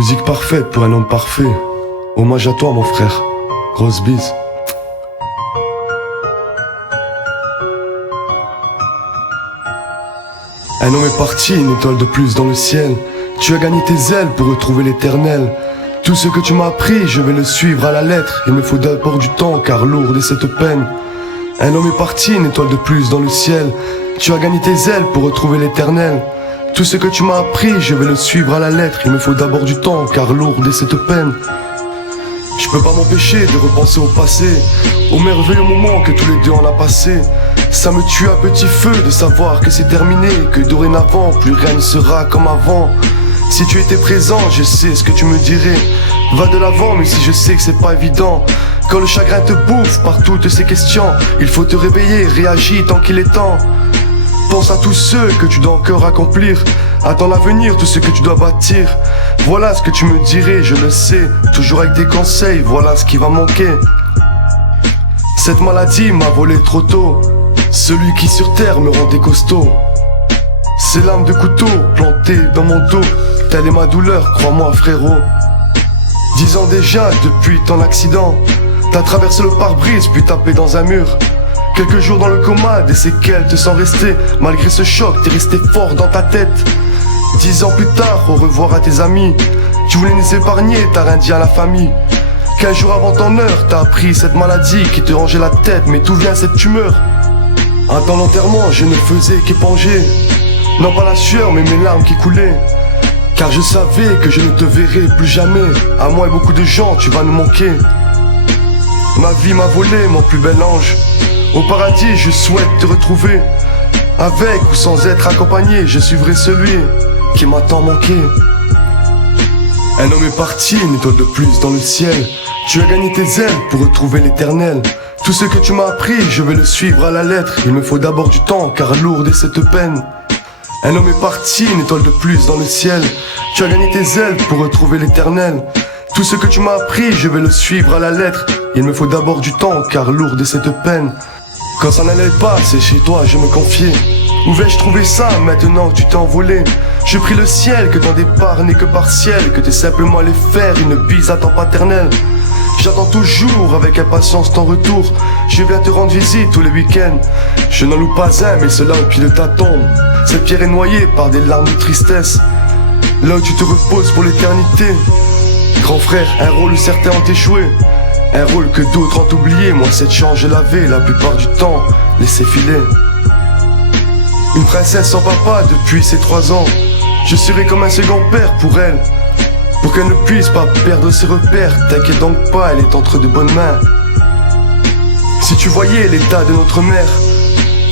Musique parfaite pour un homme parfait. Hommage à toi mon frère. Grosse bise. Un homme est parti, une étoile de plus dans le ciel. Tu as gagné tes ailes pour retrouver l'éternel. Tout ce que tu m'as appris, je vais le suivre à la lettre. Il me faut d'abord du temps, car lourde est cette peine. Un homme est parti, une étoile de plus dans le ciel. Tu as gagné tes ailes pour retrouver l'éternel. Tout ce que tu m'as appris, je vais le suivre à la lettre. Il me faut d'abord du temps, car lourde est cette peine. Je peux pas m'empêcher de repenser au passé, au merveilleux moment que tous les deux on a passé. Ça me tue à petit feu de savoir que c'est terminé, que dorénavant plus rien ne sera comme avant. Si tu étais présent, je sais ce que tu me dirais. Va de l'avant, mais si je sais que c'est pas évident. Quand le chagrin te bouffe par toutes ces questions, il faut te réveiller, réagis tant qu'il est temps. Pense à tous ceux que tu dois encore accomplir. Attends l'avenir, tout ce que tu dois bâtir. Voilà ce que tu me dirais, je le sais. Toujours avec tes conseils, voilà ce qui va manquer. Cette maladie m'a volé trop tôt. Celui qui sur terre me rendait costaud. Ces lames de couteau plantées dans mon dos. Telle est ma douleur, crois-moi frérot. 10 ans déjà depuis ton accident. T'as traversé le pare-brise puis tapé dans un mur. Quelques jours dans le coma, des séquelles te sont restées. Malgré ce choc, t'es resté fort dans ta tête. 10 ans plus tard, au revoir à tes amis. Tu voulais nous épargner, t'as rien dit à la famille. 15 jours avant ton heure, t'as appris cette maladie qui te rangeait la tête. Mais d'où vient cette tumeur? À ton enterrement, je ne faisais qu'éponger. Non pas la sueur, mais mes larmes qui coulaient. Car je savais que je ne te verrais plus jamais. À moi et beaucoup de gens, tu vas nous manquer. Ma vie m'a volé, mon plus bel ange. Au paradis, je souhaite te retrouver. Avec ou sans être accompagné, je suivrai celui qui m'a tant manqué. Un homme est parti, une étoile de plus dans le ciel. Tu as gagné tes ailes pour retrouver l'éternel. Tout ce que tu m'as appris, je vais le suivre à la lettre. Il me faut d'abord du temps, car lourde est cette peine. Un homme est parti, une étoile de plus dans le ciel. Tu as gagné tes ailes pour retrouver l'éternel. Tout ce que tu m'as appris, je vais le suivre à la lettre. Il me faut d'abord du temps, car lourde est cette peine. Quand ça n'allait pas, c'est chez toi, je me confiais. Où vais-je trouver ça, maintenant que tu t'es envolé? Je prie le ciel, que ton départ n'est que partiel, que t'aies simplement allé faire une bise à ton paternel. J'attends toujours avec impatience ton retour. Je viens te rendre visite tous les week-ends. Je n'en loue pas un, mais cela au pied de ta tombe. Cette pierre est noyée par des larmes de tristesse. Là où tu te reposes pour l'éternité. Grand frère, un rôle où certains ont échoué, un rôle que d'autres ont oublié. Moi cette chance je l'avais la plupart du temps laissé filer. Une princesse sans papa depuis ses 3 ans. Je serai comme un second père pour elle, pour qu'elle ne puisse pas perdre ses repères. T'inquiète donc pas, elle est entre de bonnes mains. Si tu voyais l'état de notre mère,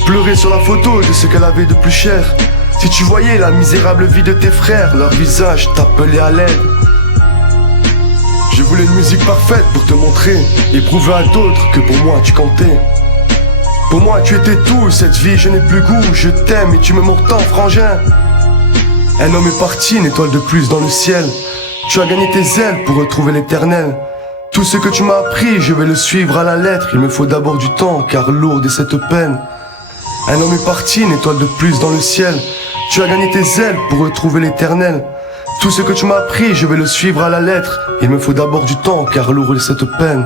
pleurer sur la photo de ce qu'elle avait de plus cher. Si tu voyais la misérable vie de tes frères, leur visage t'appelait à l'aide. Je voulais une musique parfaite pour te montrer et prouver à d'autres que pour moi tu comptais. Pour moi tu étais tout, cette vie je n'ai plus goût. Je t'aime et tu me manques tant, frangin. Un homme est parti, une étoile de plus dans le ciel. Tu as gagné tes ailes pour retrouver l'éternel. Tout ce que tu m'as appris, je vais le suivre à la lettre. Il me faut d'abord du temps, car lourde est cette peine. Un homme est parti, une étoile de plus dans le ciel. Tu as gagné tes ailes pour retrouver l'éternel. Tout ce que tu m'as appris, je vais le suivre à la lettre. Il me faut d'abord du temps, car lourde est cette peine.